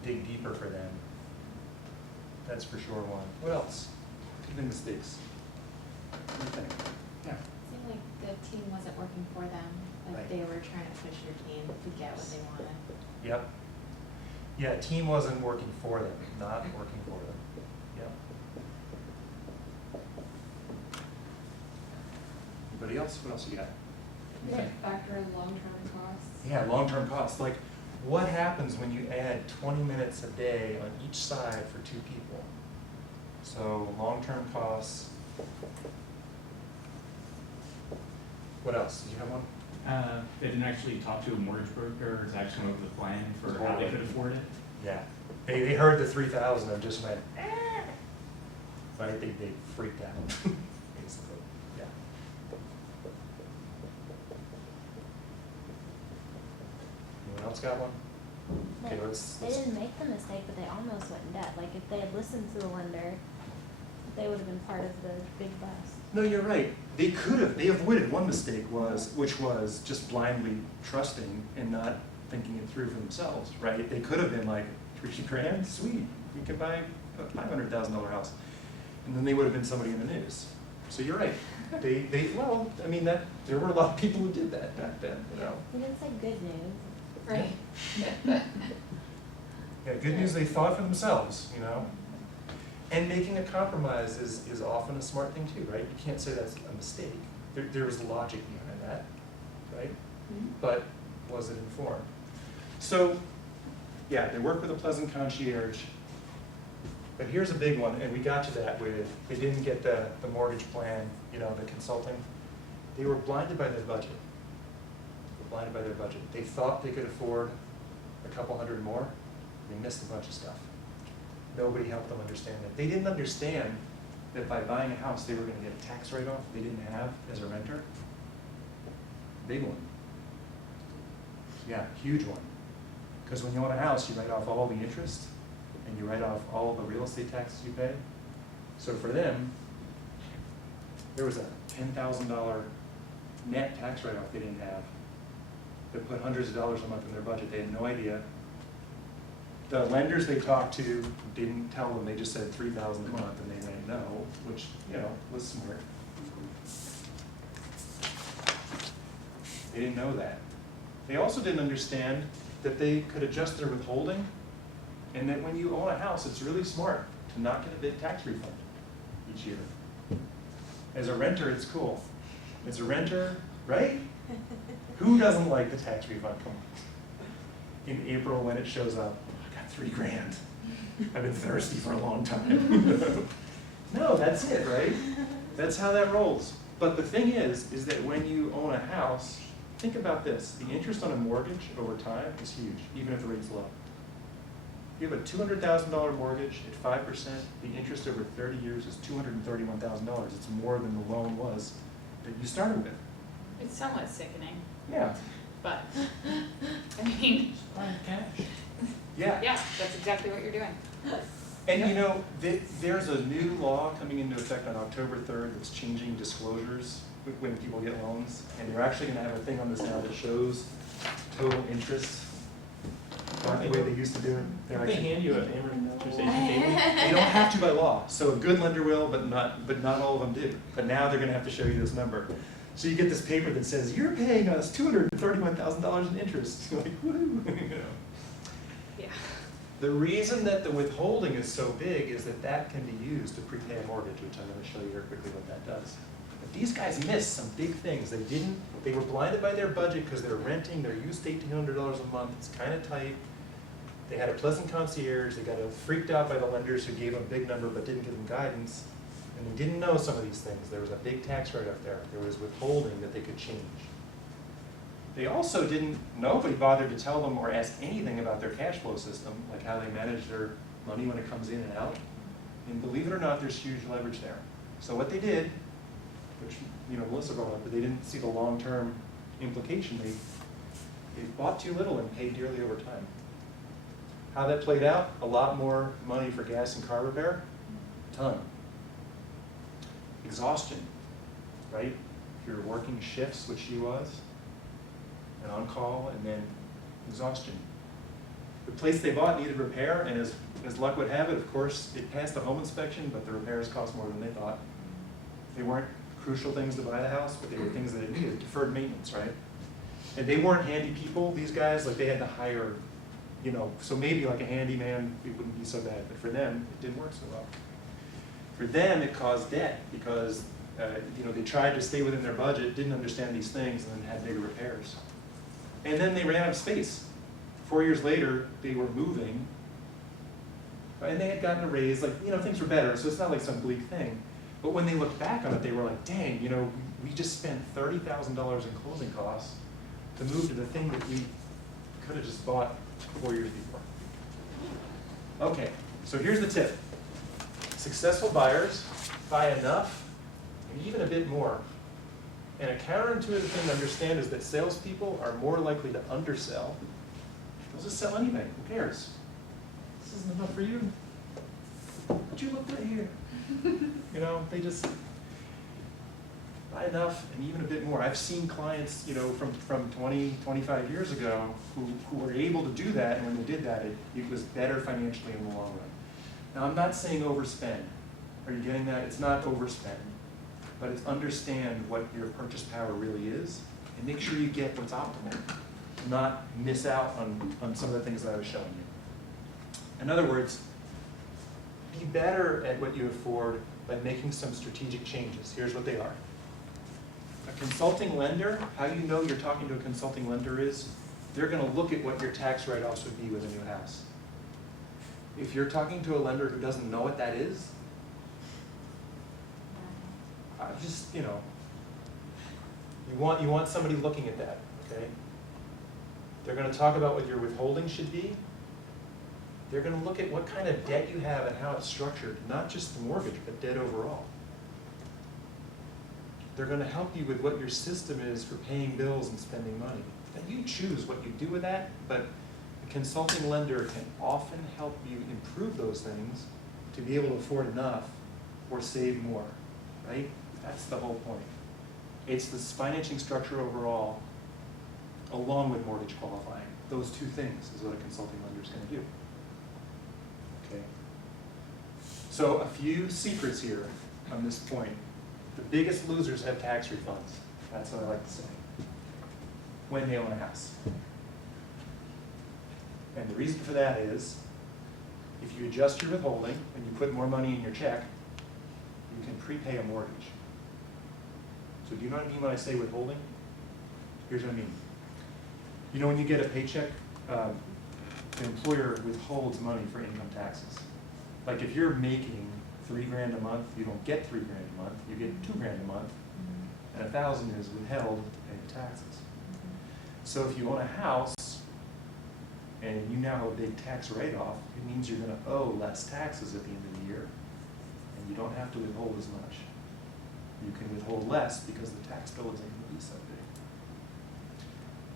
dig deeper for them. That's for sure one. What else? What are the mistakes? What do you think? Yeah. Seemed like the team wasn't working for them, like Right. they were trying to push your team to get what they wanted. Yep. Yeah, team wasn't working for them, not working for them. Yep. Anybody else? What else you got? Yeah, factor in long-term costs. Yeah, long-term costs. Like, what happens when you add 20 minutes a day on each side for 2 people? So, long-term costs. What else? Did you have one? They didn't actually talk to a mortgage broker to actually come up with a plan for how they could afford it. Yeah. They heard the 3,000 and just went, ah. Right? They freaked out, basically. Yeah. Anyone else got one? Okay, They didn't make the mistake, but they almost went in debt. Like if they had listened to the lender, they would have been part of the big bust. No, you're right. They could have. They avoided one mistake, which was just blindly trusting and not thinking it through for themselves, right? They could have been like, $3,000, sweet, we can buy a $500,000 house. And then they would have been somebody in the news. So you're right. Well, I mean, there were a lot of people who did that back then, you know. He didn't say good news. Right. Yeah, good news, they thought for themselves, you know. And making a compromise is often a smart thing too, right? You can't say that's a mistake. There was logic behind that, right? Mhm. But was it informed? So, yeah, they work with a pleasant concierge. But here's a big one, and we got to that with, they didn't get the mortgage plan, you know, the consulting. They were blinded by their budget. Blinded by their budget. They thought they could afford a couple hundred more. They missed a bunch of stuff. Nobody helped them understand that. They didn't understand that by buying a house, they were going to get a tax write-off they didn't have as a renter. Big one. Yeah, huge one. Because when you own a house, you write off all the interest, and you write off all the real estate taxes you pay. So for them, there was a $10,000 net tax write-off they didn't have. That put hundreds of dollars a month in their budget. They had no idea. The lenders they talked to didn't tell them. They just said $3,000 a month, and they went no, which, you know, was smart. They didn't know that. They also didn't understand that they could adjust their withholding, and that when you own a house, it's really smart to not get a big tax refund each year. As a renter, it's cool. As a renter, right? Who doesn't like the tax refund? Come on. In April when it shows up, I got $3,000. I've been thirsty for a long time. No, that's it, right? That's how that rolls. But the thing is that when you own a house, think about this. The interest on a mortgage over time is huge, even if the rate's low. If you have a $200,000 mortgage at 5%, the interest over 30 years is $231,000. It's more than the loan was that you started with. It's somewhat sickening, Yeah. but, I mean, Yeah. yeah, that's exactly what you're doing. And you know, there's a new law coming into effect on October 3rd that's changing disclosures when people get loans. And they're actually gonna have a thing on this now that shows total interest, not the way they used to do it. They're They actually, hand you an amortization table. they don't have to by law. So a good lender will, but not all of them do. But now they're gonna have to show you this number. So you get this paper that says, you're paying us $231,000 in interest. You're like, woohoo, you know. Yeah. The reason that the withholding is so big is that that can be used to prepay a mortgage, which I'm gonna show you very quickly what that does. But these guys missed some big things. They were blinded by their budget because they're renting, they're used to $1,800 a month, it's kinda tight. They had a pleasant concierge, they got freaked out by the lenders who gave them a big number but didn't give them guidance. And they didn't know some of these things. There was a big tax write-off there. There was withholding that they could change. They also nobody bothered to tell them or ask anything about their cash flow system, like how they manage their money when it comes in and out. And believe it or not, there's huge leverage there. So what they did, which Melissa brought up, but they didn't see the long-term implication. They bought too little and paid dearly over time. How that played out? A lot more money for gas and car repair, ton. Exhaustion, right? If you're working shifts, which she was, and on call, and then exhaustion. The place they bought needed repair, and as luck would have it, of course, it passed the home inspection, but the repairs cost more than they thought. They weren't crucial things to buy the house, but they were things that it needed, deferred maintenance, right? And they weren't handy people, these guys, like they had to hire, so maybe like a handyman, it wouldn't be so bad, but for them, it didn't work so well. For them, it caused debt because they tried to stay within their budget, didn't understand these things, and then had bigger repairs. And then they ran out of space. 4 years later, they were moving, and they had gotten a raise, things were better, so it's not like some bleak thing. But when they looked back on it, they were like, dang, we just spent $30,000 in closing costs to move to the thing that we could have just bought 4 years before. Okay, so here's the tip. Successful buyers buy enough and even a bit more. And a counterintuitive thing to understand is that salespeople are more likely to undersell. They'll just sell anything, who cares? This isn't enough for you. But you look right here. They just buy enough and even a bit more. I've seen clients, from 20, 25 years ago who were able to do that, and when they did that, it was better financially in the long run. Now, I'm not saying overspend. Are you getting that? It's not overspend, but it's understand what your purchase power really is and make sure you get what's optimal, not miss out on some of the things that I was showing you. In other words, be better at what you afford by making some strategic changes. Here's what they are. A consulting lender, how you know you're talking to a consulting lender is, they're gonna look at what your tax write-offs would be with a new house. If you're talking to a lender who doesn't know what that is, you want somebody looking at that, okay? They're gonna talk about what your withholding should be. They're gonna look at what kind of debt you have and how it's structured, not just the mortgage, but debt overall. They're gonna help you with what your system is for paying bills and spending money. And you choose what you do with that, but a consulting lender can often help you improve those things to be able to afford enough or save more, right? That's the whole point. It's this financing structure overall, along with mortgage qualifying. Those two things is what a consulting lender is going to do. Okay. So a few secrets here on this point. The biggest losers have tax refunds. That's what I like to say. When they own a house. And the reason for that is, if you adjust your withholding and you put more money in your check, you can prepay a mortgage. So do you know what I mean when I say withholding? Here's what I mean. You know when you get a paycheck, the employer withholds money for income taxes. Like if you're making $3,000 a month, you don't get $3,000 a month, you get $2,000 a month, and $1,000 is withheld to pay the taxes. So if you own a house and you now have a big tax write-off, it means you're gonna owe less taxes at the end of the year, and you don't have to withhold as much. You can withhold less because the tax bill isn't gonna be so big.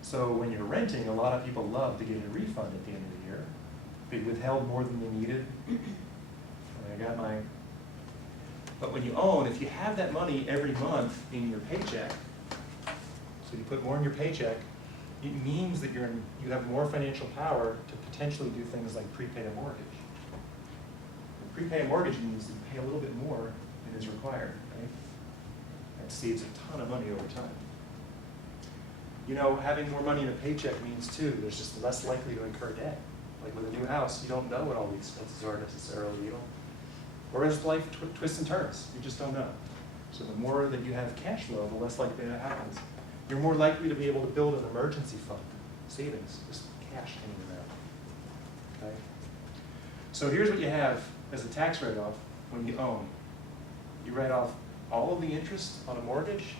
So when you're renting, a lot of people love to get a refund at the end of the year. They withheld more than they needed. And I got my, but when you own, if you have that money every month in your paycheck, so you put more in your paycheck, it means that you have more financial power to potentially do things like prepay a mortgage. Prepay a mortgage means that you pay a little bit more than is required, right? That saves a ton of money over time. You know, having more money in a paycheck means too, there's just less likely to incur debt. Like with a new house, you don't know what all the expenses are necessarily, you don't. Or as life twists and turns, you just don't know. So the more that you have cash flow, the less likely that happens. You're more likely to be able to build an emergency fund, savings, just cash hanging around, okay? So here's what you have as a tax write-off when you own. You write off all of the interest on a mortgage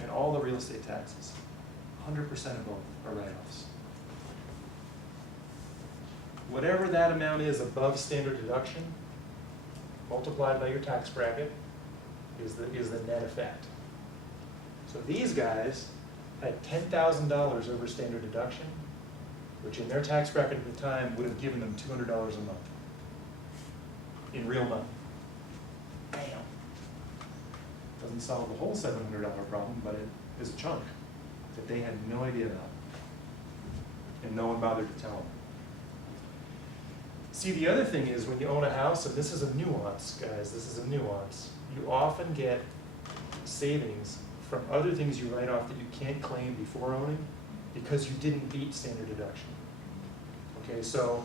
and all the real estate taxes. 100% of both are write-offs. Whatever that amount is above standard deduction, multiplied by your tax bracket, is the net effect. So these guys had $10,000 over standard deduction, which in their tax bracket at the time would have given them $200 a month in real money. Bam. Doesn't solve the whole $700 problem, but it is a chunk that they had no idea about, and no one bothered to tell them. See, the other thing is when you own a house, and this is a nuance, guys, this is a nuance, you often get savings from other things you write off that you can't claim before owning because you didn't beat standard deduction. Okay, so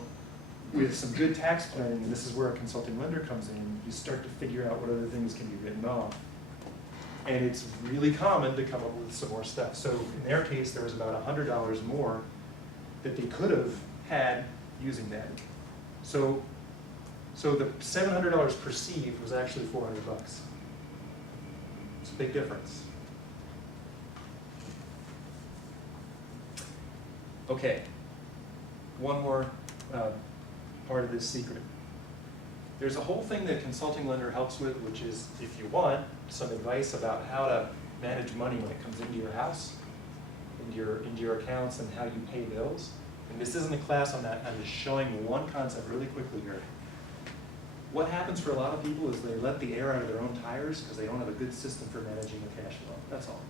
with some good tax planning, and this is where a consulting lender comes in, you start to figure out what other things can be written off. And it's really common to come up with some more stuff. So in their case, there was about $100 more that they could have had using that. So the $700 perceived was actually $400. It's a big difference. Okay, one more part of this secret. There's a whole thing that consulting lender helps with, which is if you want some advice about how to manage money when it comes into your house, into your accounts and how you pay bills. And this isn't a class on that, I'm just showing one concept really quickly here. What happens for a lot of people is they let the air out of their own tires because they don't have a good system for managing their cash flow, that's all.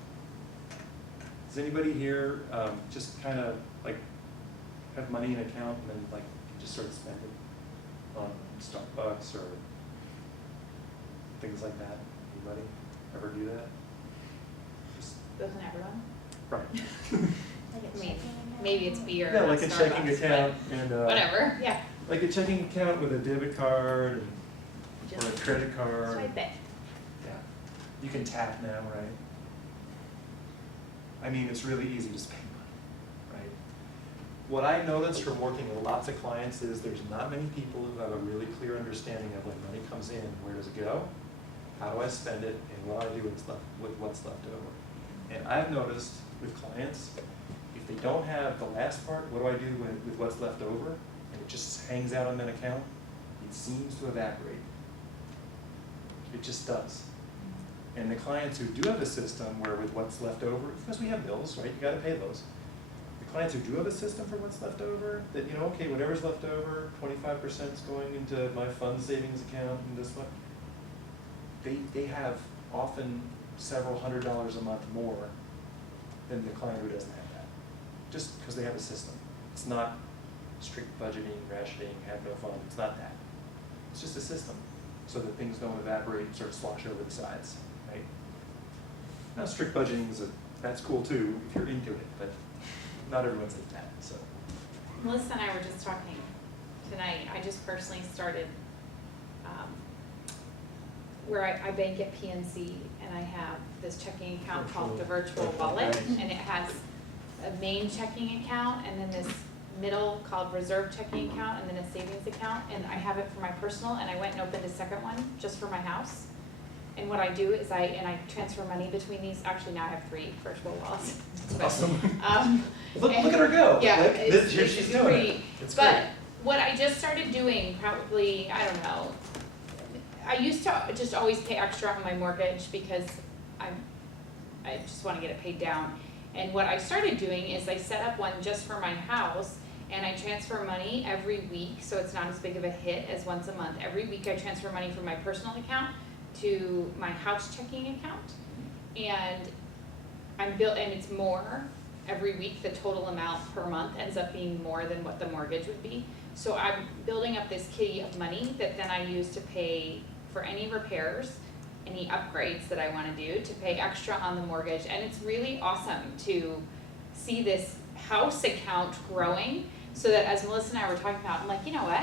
Does anybody here just kind of like have money in an account and then like just start spending on Starbucks or things like that? Anybody ever do that? Just, Doesn't everyone? right. Like a I mean, checking account? maybe it's beer, Yeah, not like a checking Starbucks, account but and whatever, yeah. like a checking account with a debit card and, or a Just credit card. swipe it. Yeah, you can tap now, right? I mean, it's really easy to spend money, right? What I noticed from working with lots of clients is there's not many people who have a really clear understanding of when money comes in, where does it go, how do I spend it, and what do I do with what's left over. And I've noticed with clients, if they don't have the last part, what do I do with what's left over, and it just hangs out on that account, it seems to evaporate. It just does. And the clients who do have a system where with what's left over, because we have bills, right, you gotta pay those. The clients who do have a system for what's left over, that, you know, okay, whatever's left over, 25% is going into my fund savings account and this one, they have often several $100s a month more than the client who doesn't have that. Just because they have a system. It's not strict budgeting, rationing, have no fun, it's not that. It's just a system so that things don't evaporate and sort of slosh over the sides, right? Now strict budgeting that's cool too if you're into it, but not everyone's like that, so. Melissa and I were just talking tonight, I just personally started, where I bank at PNC and I have this checking account called the Virtual Wallet, and it has a main checking account and then this middle called reserve checking account and then a savings account, and I have it for my personal, and I went and opened a second one just for my house. And what I do is I transfer money between these. Actually, now I have 3 virtual wallets. Awesome. Look and- at her go. Yeah, Like, it's, here it's she's doing pretty, it. It's but great. what I just started doing, probably, I don't know, I used to just always pay extra on my mortgage because I just wanna get it paid down. And what I started doing is I set up one just for my house, and I transfer money every week, so it's not as big of a hit as once a month. Every week I transfer money from my personal account to my house checking account. And and it's more every week. The total amount per month ends up being more than what the mortgage would be. So I'm building up this kitty of money that then I use to pay for any repairs, any upgrades that I wanna do, to pay extra on the mortgage. And it's really awesome to see this house account growing, so that as Melissa and I were talking about, I'm like, you know what?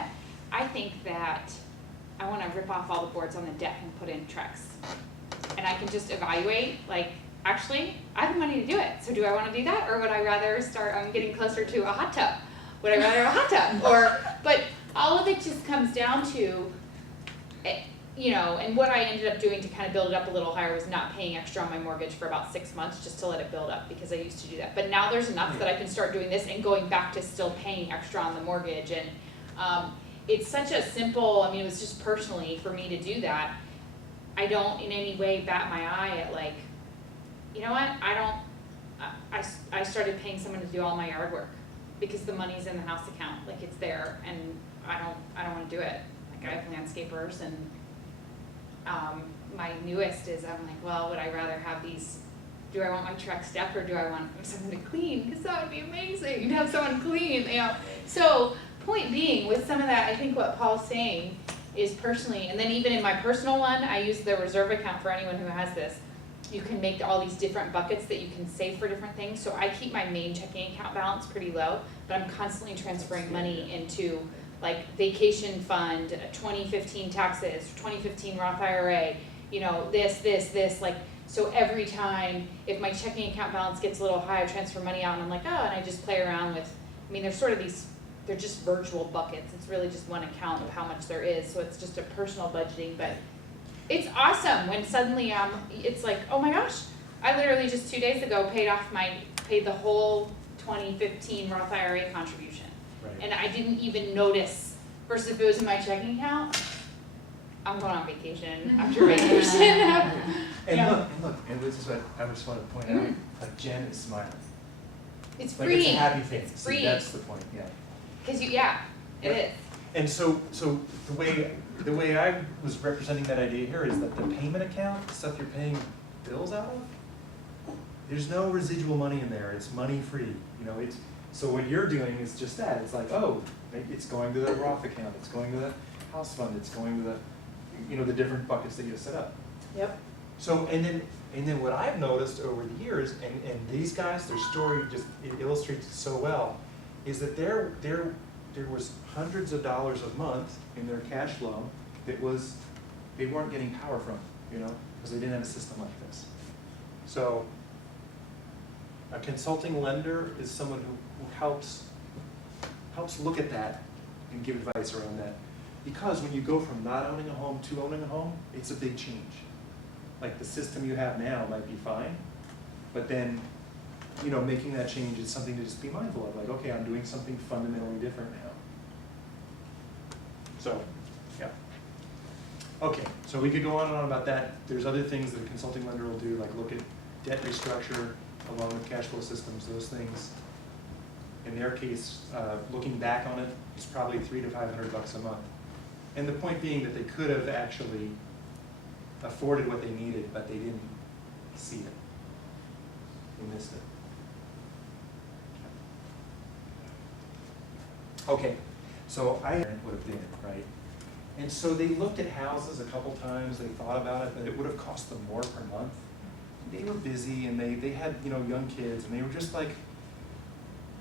I think that I wanna rip off all the boards on the deck and put in Trex. And I can just evaluate, like, actually, I have the money to do it, so do I wanna do that, or would I rather start, I'm getting closer to a hot tub. Would I rather have a hot tub? But all of it just comes down to, you know, and what I ended up doing to kind of build it up a little higher was not paying extra on my mortgage for about 6 months, just to let it build up, because I used to do that. But now there's enough that I can start doing this and going back to still paying extra on the mortgage. And it's such a simple, I mean, it was just personally for me to do that. I don't in any way bat my eye at, like, you know what, I started paying someone to do all my yard work because the money's in the house account, like, it's there, and I don't wanna do it. Like, I have landscapers, and my newest is, I'm like, well, would I rather have these, do I want my truck step, or do I want someone to clean? Because that would be amazing to have someone clean, you know. So point being, with some of that, I think what Paul's saying is personally, and then even in my personal one, I use the reserve account for anyone who has this. You can make all these different buckets that you can save for different things. So I keep my main checking account balance pretty low, but I'm constantly transferring money into, like, vacation fund, 2015 taxes, 2015 Roth IRA, you know, this, like, so every time, if my checking account balance gets a little high, I transfer money out, and I'm like, oh, and I just play around with, I mean, there's sort of these, they're just virtual buckets. It's really just one account of how much there is, so it's just a personal budgeting, but it's awesome when suddenly it's like, oh my gosh, I literally just 2 days ago paid the whole 2015 Roth IRA contribution. Right. And I didn't even notice, versus if it was in my checking account, I'm going on vacation after vacation. And this is what I just want to point out, like, Jen is smiling. It's Like, free. it's a happy thing. It's See, free. that's the point, yeah. Cause it is. And so the way I was representing that idea here is that the payment account, the stuff you're paying bills out of, there's no residual money in there. It's money free. You know, so what you're doing is just that. It's like, oh, maybe it's going to the Roth account. It's going to the house fund. It's going to the, you know, the different buckets that you set up. Yep. So and then what I've noticed over the years, and these guys, their story just it illustrates it so well, is that there was hundreds of dollars a month in their cash flow that they weren't getting power from, you know, because they didn't have a system like this. So a consulting lender is someone who helps look at that and give advice around that. Because when you go from not owning a home to owning a home, it's a big change. Like, the system you have now might be fine, but then, you know, making that change is something to just be mindful of. Like, okay, I'm doing something fundamentally different now. So, yeah. Okay, so we could go on and on about that. There's other things that a consulting lender will do, like look at debt restructure along with cash flow systems, those things. In their case, looking back on it, it's probably $300 to $500 a month. And the point being that they could have actually afforded what they needed, but they didn't see it. They missed it. Okay, so I would have been, right? And so they looked at houses a couple times, they thought about it, but it would have cost them more per month. They were busy, and they had, you know, young kids, and they were just like,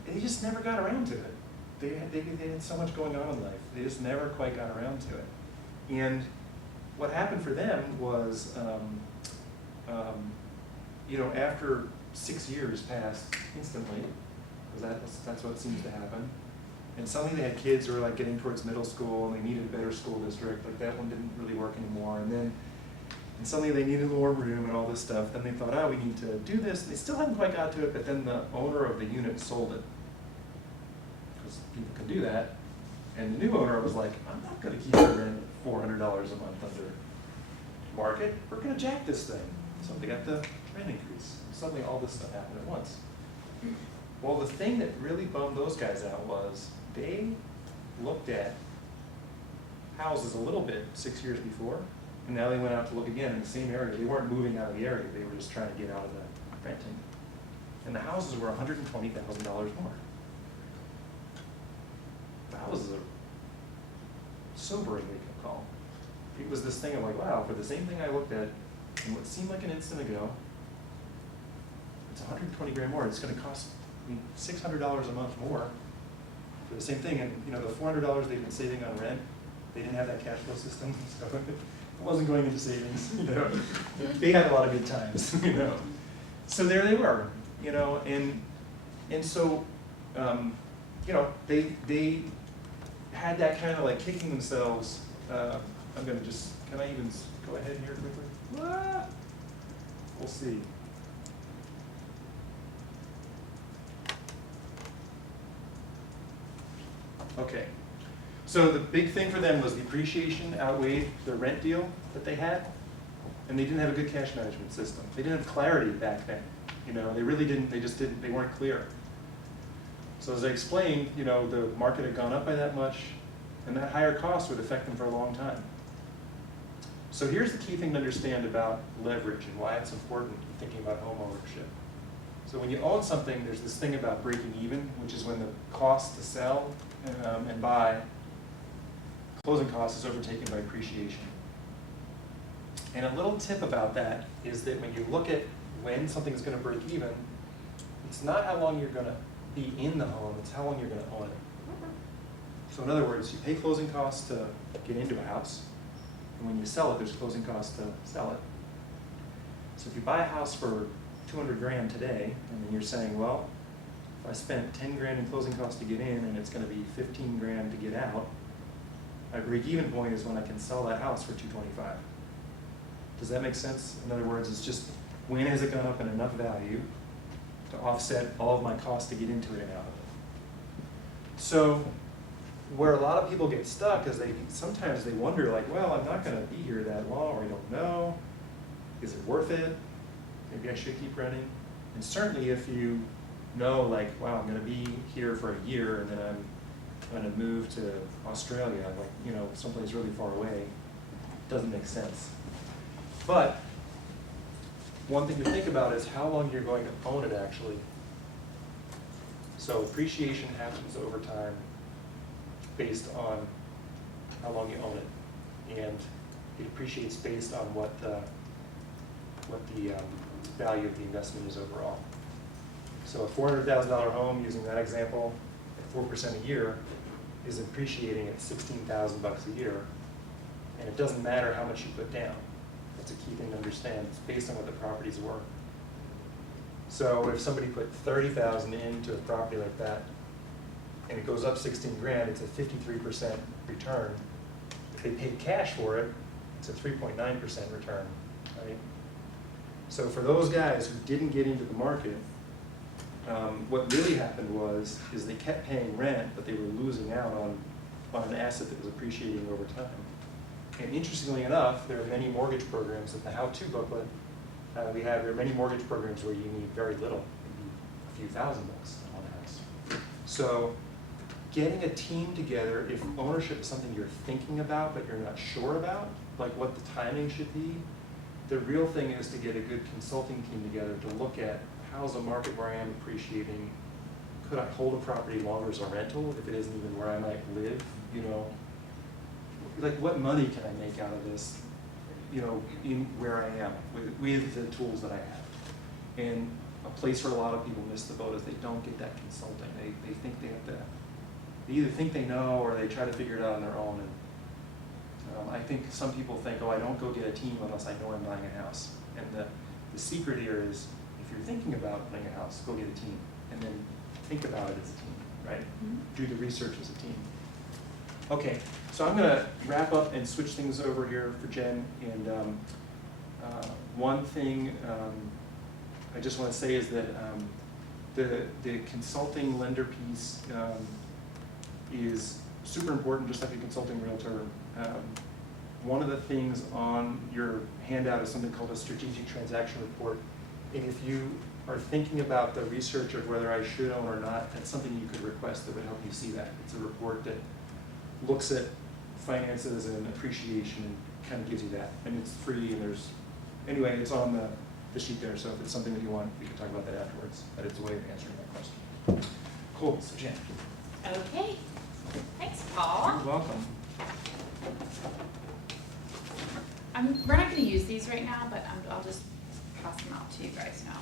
they just never got around to it. They had so much going on in life. They just never quite got around to it. And what happened for them was, you know, after 6 years passed instantly, because that's what seems to happen. And suddenly they had kids who were like getting towards middle school and they needed a better school district, like that one didn't really work anymore. And suddenly they needed more room and all this stuff. Then they thought, oh, we need to do this. They still haven't quite got to it, but then the owner of the unit sold it. Because people can do that. And the new owner was like, I'm not gonna keep the rent $400 a month under market. We're gonna jack this thing. So they got the rent increase. Suddenly all this stuff happened at once. Well, the thing that really bummed those guys out was they looked at houses a little bit 6 years before, and now they went out to look again in the same area. They weren't moving out of the area, they were just trying to get out of the renting. And the houses were $120,000 more. The houses are sobering wake-up call. It was this thing of like, wow, for the same thing I looked at in what seemed like an instant ago, it's 120 grand more. It's gonna cost me $600 a month more for the same thing. And you know, the $400 they've been saving on rent, they didn't have that cash flow system, so it wasn't going into savings, you know. They had a lot of good times, you know. So there they were, you know, and so, you know, they had that kind of like kicking themselves. I'm gonna just, can I even go ahead here quickly? Ah, we'll see. Okay, so the big thing for them was the appreciation outweighed the rent deal that they had, and they didn't have a good cash management system. They didn't have clarity back then, you know, they really didn't, they weren't clear. So as I explained, you know, the market had gone up by that much, and that higher cost would affect them for a long time. So here's the key thing to understand about leverage and why it's important in thinking about home ownership. So when you own something, there's this thing about breaking even, which is when the cost to sell and buy, closing cost is overtaken by appreciation. And a little tip about that is that when you look at when something's going to break even, it's not how long you're going to be in the home, it's how long you're going to own it. So in other words, you pay closing costs to get into a house, and when you sell it, there's closing costs to sell it. So if you buy a house for 200 grand today, and then you're saying, well, if I spent 10 grand in closing costs to get in, and it's going to be 15 grand to get out, my break-even point is when I can sell that house for 225. Does that make sense? In other words, it's just when has it gone up in enough value to offset all of my costs to get into it and out of it. So where a lot of people get stuck is sometimes they wonder like, well, I'm not going to be here that long, or I don't know. Is it worth it? Maybe I should keep renting. And certainly if you know like, wow, I'm going to be here for a year and then I'm going to move to Australia, like, you know, someplace really far away, it doesn't make sense. But one thing to think about is how long you're going to own it actually. So appreciation happens over time based on how long you own it. And it appreciates based on what the value of the investment is overall. So a $400,000 home, using that example, at 4% a year, is appreciating at $16,000 a year. And it doesn't matter how much you put down. That's a key thing to understand. It's based on what the property's worth. So if somebody put $30,000 into a property like that, and it goes up 16 grand, it's a 53% return. If they paid cash for it, it's a 3.9% return, right? So for those guys who didn't get into the market, what really happened is they kept paying rent, but they were losing out on an asset that was appreciating over time. And interestingly enough, there are many mortgage programs in the how-to booklet there are many mortgage programs where you need very little, maybe a few $1,000 on a house. So getting a team together, if ownership is something you're thinking about but you're not sure about, like what the timing should be, the real thing is to get a good consulting team together to look at how's the market where I am appreciating, could I hold a property longer as a rental if it isn't even where I might live, you know? Like what money can I make out of this, you know, in where I am with the tools that I have. And a place where a lot of people miss the boat is they don't get that consulting. They think they have to, they either think they know or they try to figure it out on their own. And I think some people think, oh, I don't go get a team unless I know I'm buying a house. And the secret here is, if you're thinking about buying a house, go get a team. And then think about it as a team, right? Mhm. Do the research as a team. Okay, so I'm gonna wrap up and switch things over here for Jen, and one thing I just wanna say is that the consulting lender piece is super important, just like a consulting realtor. One of the things on your handout is something called a strategic transaction report. And if you are thinking about the research of whether I should own or not, that's something you could request that would help you see that. It's a report that looks at finances and appreciation and kind of gives you that. And it's free, and anyway, it's on the sheet there, so if it's something that you want, we can talk about that afterwards. But it's a way of answering that question. Cool, so Jen. Okay, thanks, Paul. You're welcome. We're not gonna use these right now, but I'll just pass them out to you guys now,